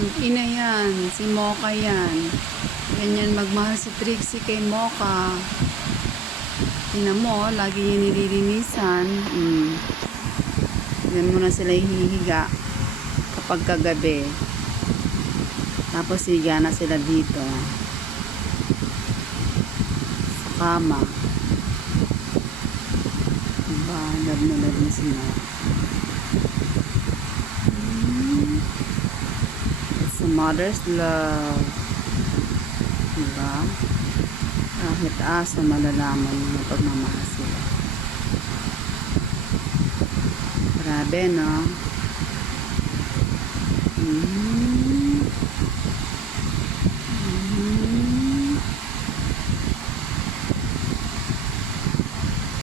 Ina yan, si Mocha yan. Ganyan magmahal si Trixie kay Mocha. Tingnan mo, lagi niya nililinisan. Yan mo na sila hihiga kapag kagabi. Tapos higa na sila dito sa kama. Diba, love na sila. It's a mother's love. Diba? Kahit aso malalaman mo na pagmamahal sila. Grabe, no?